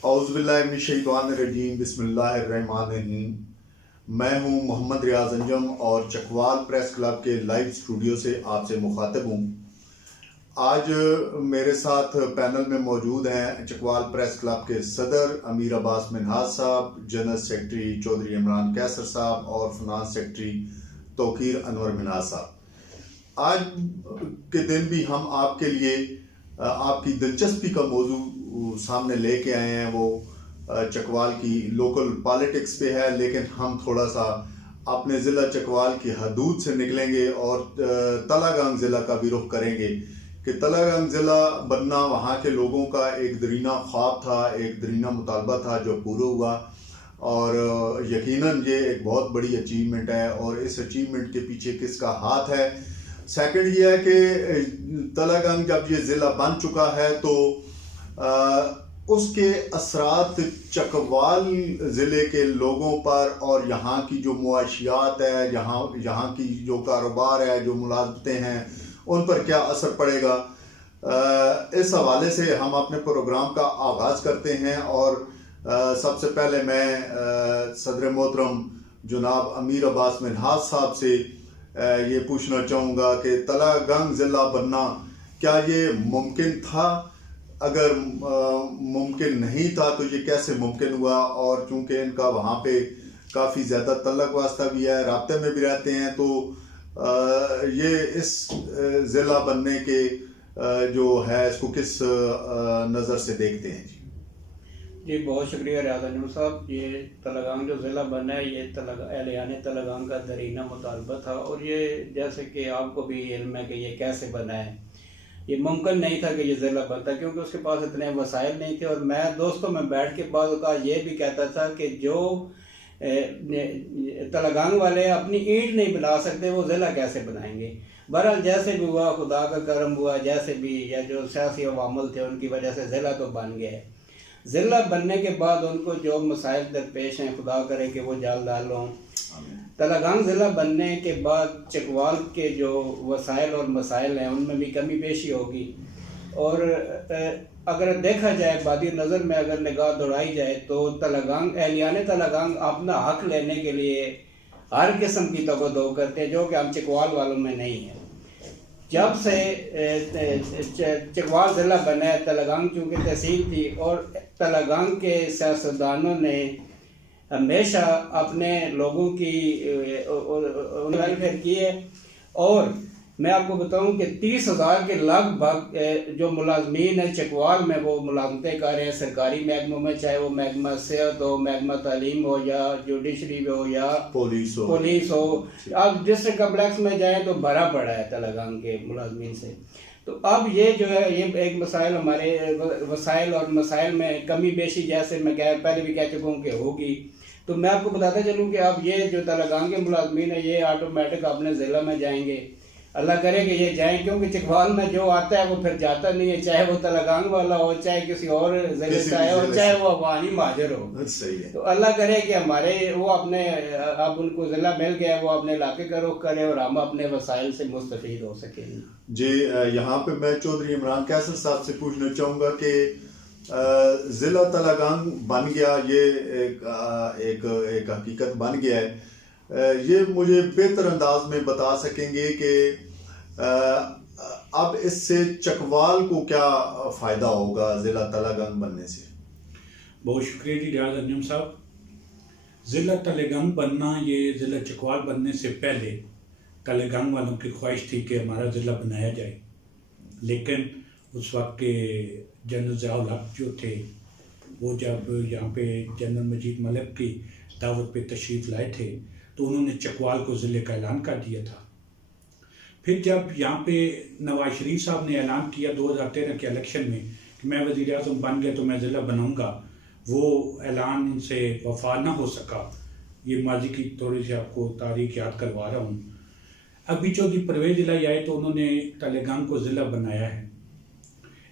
اعوذ باللہ من الشیطان الرجیم، بسم اللہ الرحمن الرحیم۔ میں ہوں محمد ریاض انجم اور چکوال پریس کلب کے لائیو اسٹوڈیو سے آپ سے مخاطب ہوں۔ آج میرے ساتھ پینل میں موجود ہیں چکوال پریس کلب کے صدر امیر عباس منہاج صاحب، جنرل سیکرٹری چودھری عمران کیسر صاحب اور فنانس سیکرٹری توقیر انور منہاج صاحب۔ آج کے دن بھی ہم آپ کے لیے آپ کی دلچسپی کا موضوع سامنے لے کے آئے ہیں۔ وہ چکوال کی لوکل پالیٹکس پہ ہے، لیکن ہم تھوڑا سا اپنے ضلع چکوال کی حدود سے نکلیں گے اور تلہ گنگ ضلع کا بھی رخ کریں گے کہ تلہ گنگ ضلع بننا وہاں کے لوگوں کا ایک درینہ خواب تھا، ایک درینہ مطالبہ تھا جو پورا ہوا، اور یقیناً یہ ایک بہت بڑی اچیومنٹ ہے اور اس اچیومنٹ کے پیچھے کس کا ہاتھ ہے۔ سیکنڈ یہ ہے کہ تلہ گنگ جب یہ ضلع بن چکا ہے تو اس کے اثرات چکوال ضلع کے لوگوں پر اور یہاں کی جو معاشیات ہے، یہاں کی جو کاروبار ہے، جو ملازمتیں ہیں، ان پر کیا اثر پڑے گا، اس حوالے سے ہم اپنے پروگرام کا آغاز کرتے ہیں۔ اور سب سے پہلے میں صدر محترم جناب امیر عباس منہاج صاحب سے یہ پوچھنا چاہوں گا کہ تلہ گنگ ضلع بننا کیا یہ ممکن تھا؟ اگر ممکن نہیں تھا تو یہ کیسے ممکن ہوا؟ اور چونکہ ان کا وہاں پہ کافی زیادہ تعلق واسطہ بھی ہے، رابطے میں بھی رہتے ہیں، تو یہ اس ضلع بننے کے جو ہے اس کو کس نظر سے دیکھتے ہیں؟ جی بہت شکریہ ریاض انجم صاحب۔ یہ تلہ گنگ جو ضلع بنا ہے، یہ اہلیان تلہ گنگ کا درینہ مطالبہ تھا، اور یہ جیسے کہ آپ کو بھی علم ہے کہ یہ کیسے بنا ہے۔ یہ ممکن نہیں تھا کہ یہ ضلع بنتا، کیونکہ اس کے پاس اتنے وسائل نہیں تھے، اور میں دوستوں میں بیٹھ کے بعض اوقات یہ بھی کہتا تھا کہ جو تلہ گنگ والے اپنی اینٹ نہیں بنا سکتے، وہ ضلع کیسے بنائیں گے؟ بہرحال جیسے بھی ہوا، خدا کا کرم ہوا، جیسے بھی، یا جو سیاسی عوامل تھے ان کی وجہ سے ضلع تو بن گیا ہے۔ ضلع بننے کے بعد ان کو جو مسائل درپیش ہیں، خدا کرے کہ وہ جال ڈال ہوں۔ تلہ گنگ ضلع بننے کے بعد چکوال کے جو وسائل اور مسائل ہیں ان میں بھی کمی بیشی ہوگی، اور اگر دیکھا جائے بادی نظر میں اگر نگاہ دوڑائی جائے تو تلہ گنگ، اہلیان تلہ گنگ اپنا حق لینے کے لیے ہر قسم کی توقع کرتے ہیں، جو کہ ہم چکوال والوں میں نہیں ہے۔ جب سے چکوال ضلع بنا ہے، تلہ گنگ چونکہ تحصیل تھی، اور تلہ گنگ کے سیاستدانوں نے ہمیشہ اپنے لوگوں کی ویلفیئر کی ہے، اور میں آپ کو بتاؤں کہ 30,000 کے لگ بھگ جو ملازمین ہیں چکوال میں، وہ ملازمتیں کر رہے ہیں سرکاری محکموں میں، چاہے وہ محکمہ صحت ہو، محکمہ تعلیم ہو، یا جوڈیشری ہو، یا پولیس ہو۔ اب ڈسٹرکٹ کمپلیکس میں جائیں تو بھرا پڑا ہے تلہ گنگ کے ملازمین سے۔ تو اب یہ جو ہے، یہ ایک مسائل، ہمارے وسائل اور مسائل میں کمی بیشی، جیسے میں پہلے بھی کہہ چکا ہوں کہ ہوگی۔ تو میں آپ کو بتاتا چلوں کہ اب یہ جو تلہ گنگ کے ملازمین ہیں، یہ آٹومیٹک اپنے ضلع میں جائیں گے، اللہ کرے کہ یہ جائیں، کیونکہ چکوال میں جو آتا ہے وہ پھر جاتا نہیں ہے، چاہے وہ تلہ گنگ والا ہو، چاہے کسی اور ضلع سے آیا ہو، چاہے وہ افغانی مہاجر ہو۔ تو اللہ کرے کہ ہمارے وہ اپنے، اب ان کو ضلع مل گیا ہے، وہ اپنے علاقے کا رخ کرے اور ہم اپنے وسائل سے مستفید ہو سکیں۔ جی، یہاں پہ میں چودھری عمران کیسر صاحب سے پوچھنا چاہوں گا کہ ضلع تلہ گنگ بن گیا، یہ ایک حقیقت بن گیا ہے، یہ مجھے بہتر انداز میں بتا سکیں گے کہ اب اس سے چکوال کو کیا فائدہ ہوگا ضلع تلہ گنگ بننے سے؟ بہت شکریہ جی ریاض انجم صاحب۔ ضلع تلہ گنگ بننا، یہ ضلع چکوال بننے سے پہلے تلہ گنگ والوں کی خواہش تھی کہ ہمارا ضلع بنایا جائے، لیکن اس وقت کے جنرل ضیاء الحق جو تھے، وہ جب یہاں پہ جنرل مجید ملک کی دعوت پہ تشریف لائے تھے تو انہوں نے چکوال کو ضلع کا اعلان کر دیا تھا۔ پھر جب یہاں پہ نواز شریف صاحب نے اعلان کیا 2013 کے الیکشن میں کہ میں وزیر اعظم بن گیا تو میں ضلع بناؤں گا، وہ اعلان ان سے وفا نہ ہو سکا۔ یہ ماضی کی تھوڑی سی آپ کو تاریخ یاد کروا رہا ہوں۔ ابھی چودھری پرویز الہی آئے تو انہوں نے تلہ گنگ کو ضلع بنایا ہے۔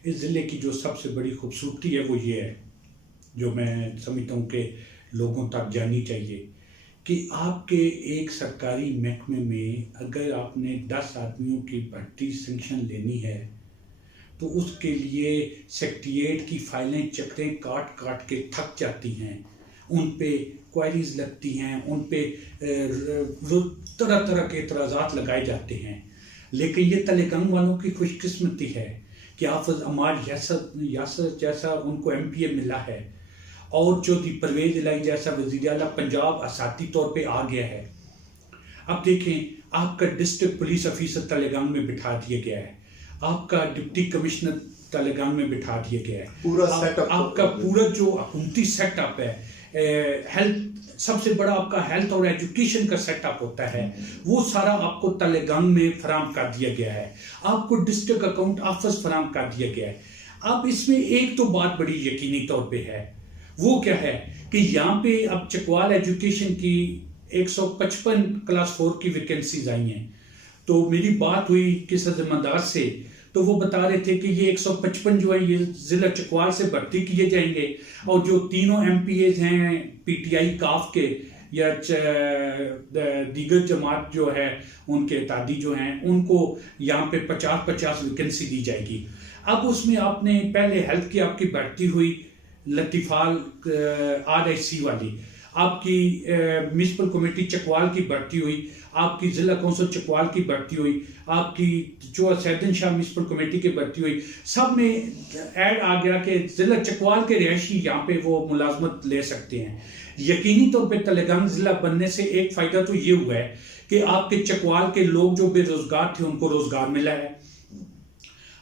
اس ضلع کی جو سب سے بڑی خوبصورتی ہے وہ یہ ہے، جو میں سمجھتا ہوں کہ لوگوں تک جانی چاہیے، کہ آپ کے ایک سرکاری محکمے میں اگر آپ نے 10 آدمیوں کی بھرتی سینکشن لینی ہے تو اس کے لیے سیکریٹریٹ کی فائلیں چکریں کاٹ کاٹ کے تھک جاتی ہیں، ان پہ کوائریز لگتی ہیں، ان پہ طرح طرح کے اعتراضات لگائے جاتے ہیں. لیکن یہ تلگنگ والوں کی خوش قسمتی ہے کہ حافظ عمار یاسر جیسا ان کو ایم پی اے ملا ہے، اور چودھری پرویز الہی جیسا وزیر اعلیٰ پنجاب اساتی طور پہ آ گیا ہے. اب دیکھیں، آپ کا ڈسٹرکٹ پولیس آفیسر تلگنگ میں بٹھا دیا گیا ہے، آپ کا ڈپٹی کمشنر تلگنگ میں بٹھا دیا گیا ہے، پورا سیٹ اپ، آپ کا پورا جو حکومتی سیٹ اپ ہے، ہیلتھ، سب سے بڑا آپ کا ہیلتھ اور ایجوکیشن کا سیٹ اپ ہوتا ہے، وہ سارا آپ کو تلگنگ میں فراہم کر دیا گیا ہے. آپ کو ڈسٹرکٹ اکاؤنٹ آفس فراہم کر دیا گیا ہے. اب اس میں ایک تو بات بڑی یقینی طور پہ ہے، وہ کیا ہے کہ یہاں پہ اب چکوال ایجوکیشن کی 155 کلاس 4 کی ویکینسیز آئی ہیں. تو میری بات ہوئی کس ذمہ دار سے، تو وہ بتا رہے تھے کہ یہ 155 جو ہے یہ ضلع چکوال سے بھرتی کیے جائیں گے، اور جو تینوں ایم پی ایز ہیں پی ٹی آئی کاف کے یا دیگر جماعت جو ہے ان کے اتحادی جو ہیں، ان کو یہاں پہ 50-50 ویکینسی دی جائے گی. اب اس میں آپ نے پہلے ہیلتھ کی آپ کی بھرتی ہوئی لطیفال آر ایس سی والی، آپ کی میونسپل کمیٹی چکوال کی بھرتی ہوئی، آپ کی ضلع کونسل چکوال کی بھرتی ہوئی، آپ کی جو سیدن شاہ میونسپل کمیٹی کی بھرتی ہوئی، سب میں ایڈ آ گیا کہ ضلع چکوال کے رہائشی یہاں پہ وہ ملازمت لے سکتے ہیں. یقینی طور پہ تلگنگ ضلع بننے سے ایک فائدہ تو یہ ہوا ہے کہ آپ کے چکوال کے لوگ جو بے روزگار تھے ان کو روزگار ملا ہے.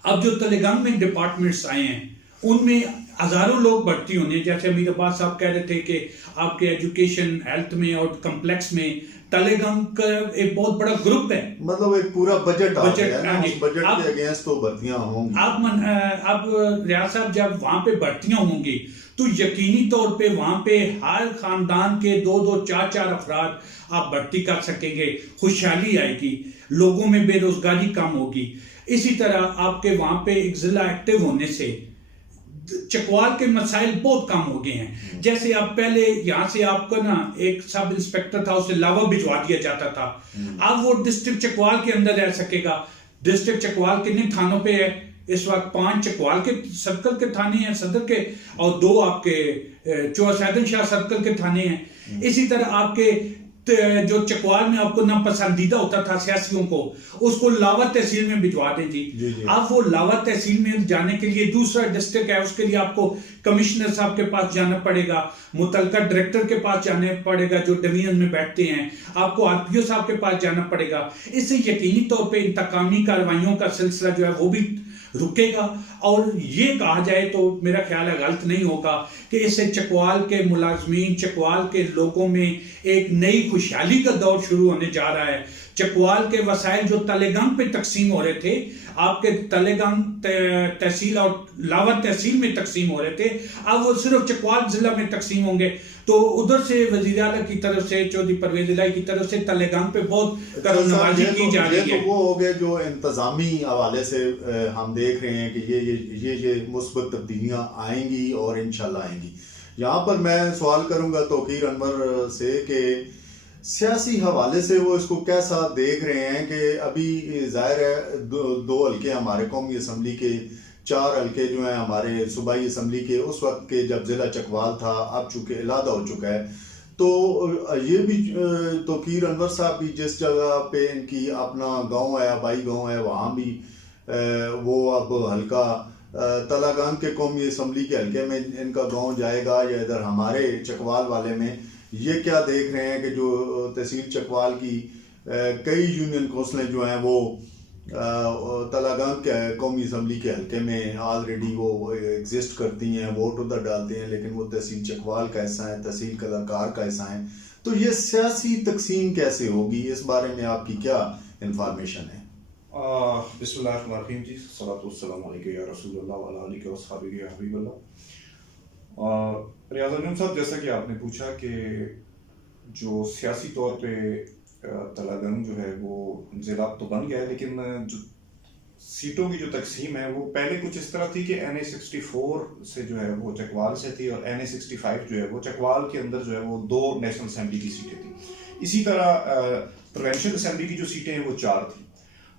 اب جو تلگنگ میں ڈپارٹمنٹس آئے ہیں ان میں ہزاروں لوگ بھرتی ہونے، جیسے امیر عباس صاحب کہہ رہے تھے کہ آپ کے ایجوکیشن، ہیلتھ میں اور کمپلیکس میں تلگنگ کا ایک بہت بڑا گروپ ہے، مطلب ایک پورا بجٹ آ گیا ہے نا، جی. اس بجٹ کے اگینسٹ تو بھرتیاں ہوں گی. اب ریاض صاحب جب وہاں پہ بھرتیاں ہوں گی تو یقینی طور پہ وہاں پہ ہر خاندان کے 2-2 4-4 افراد آپ بھرتی کر سکیں گے، خوشحالی آئے گی، لوگوں میں بے روزگاری کم ہوگی. اسی طرح آپ کے وہاں پہ ایک ضلع ایکٹیو ہونے سے چکوال کے مسائل بہت کم ہو گئے ہیں. جیسے آپ پہلے یہاں سے آپ کو نا ایک سب انسپیکٹر تھا، اسے لاوا بھجوا دیا جاتا تھا، اب وہ ڈسٹرکٹ چکوال کے اندر رہ سکے گا. ڈسٹرکٹ چکوال کتنے تھانوں پہ ہے اس وقت؟ 5 چکوال کے سرکل کے تھانے ہیں صدر کے، اور 2 آپ کے سیدن شاہ سرکل کے تھانے ہیں. اسی طرح آپ کے جو چکوال میں آپ کو ناپسندیدہ ہوتا تھا سیاسیوں کو، اس کو لاوا تحصیل میں بھجوا دیں جی. اب وہ لاوا تحصیل میں جانے کے لیے دوسرا ڈسٹرکٹ ہے، اس کے لیے آپ کو کمشنر صاحب کے پاس جانا پڑے گا، متعلقہ ڈائریکٹر کے پاس جانا پڑے گا جو ڈویژن میں بیٹھتے ہیں، آپ کو آر پی او صاحب کے پاس جانا پڑے گا. اس سے یقینی طور پہ انتقامی کارروائیوں کا سلسلہ جو ہے وہ بھی رکے گا. اور یہ کہا جائے تو میرا خیال ہے غلط نہیں ہوگا کہ اس سے چکوال کے ملازمین، چکوال کے لوگوں میں ایک نئی خوشحالی کا دور شروع ہونے جا رہا ہے. چکوال کے وسائل جو تلگنگ پہ تقسیم ہو رہے تھے، آپ کے تلگنگ تحصیل اور لاوا تحصیل میں تقسیم ہو رہے تھے، اب وہ صرف چکوال ضلع میں تقسیم ہوں گے. تو ادھر سے وزیر اعلیٰ کی طرف سے، چودھری پرویز الہی کی طرف سے تلگنگ پہ بہت کرم نوازی کی جا رہی ہے. یہ تو وہ ہو گئے جو انتظامی حوالے سے ہم دیکھ رہے ہیں کہ یہ مثبت تبدیلیاں آئیں گی اور انشاءاللہ آئیں گی. یہاں پر میں سوال کروں گا توقیر انور سے کہ سیاسی حوالے سے وہ اس کو کیسا دیکھ رہے ہیں کہ ابھی ظاہر ہے 2 حلقے ہمارے قومی اسمبلی کے، 4 حلقے جو ہیں ہمارے صوبائی اسمبلی کے، اس وقت کے جب ضلع چکوال تھا، اب چونکہ علیحدہ ہو چکا ہے. تو یہ بھی توقیر انور صاحب بھی جس جگہ پہ ان کی اپنا گاؤں ہے، آبائی گاؤں ہے، وہاں بھی وہ اب حلقہ تلگنگ کے قومی اسمبلی کے حلقے میں ان کا گاؤں جائے گا، یا ادھر ہمارے چکوال والے میں. یہ کیا دیکھ رہے ہیں کہ جو تحصیل چکوال کی کئی یونین کونسلیں جو ہیں وہ تلگنگ کے قومی اسمبلی کے حلقے میں آلریڈی وہ ایگزسٹ کرتی ہیں، ووٹ ادھر ڈالتے ہیں، لیکن وہ تحصیل چکوال کا حصہ ہیں، تحصیل کلاکار کا حصہ ہیں. تو یہ سیاسی تقسیم کیسے ہوگی، اس بارے میں آپ کی کیا انفارمیشن ہے؟ بسم اللہ الرحمن الرحیم جی. الصلاۃ والسلام علیکم یا رسول اللہ وعلی آلہ واصحابہ یا حبیب اللہ. ریاض انجم صاحب، جیسا کہ آپ نے پوچھا کہ جو سیاسی طور پہ تلگنگ جو ہے وہ ضلع تو بن گیا ہے، لیکن جو سیٹوں کی جو تقسیم ہے وہ پہلے کچھ اس طرح تھی کہ NA64 سے جو ہے وہ چکوال سے تھی، اور NA65 جو ہے وہ چکوال کے اندر جو ہے وہ 2 نیشنل اسمبلی کی سیٹیں تھیں. اسی طرح پروونشل اسمبلی کی جو سیٹیں ہیں وہ 4 تھیں.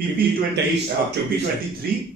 PP23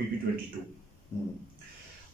PP22।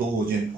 2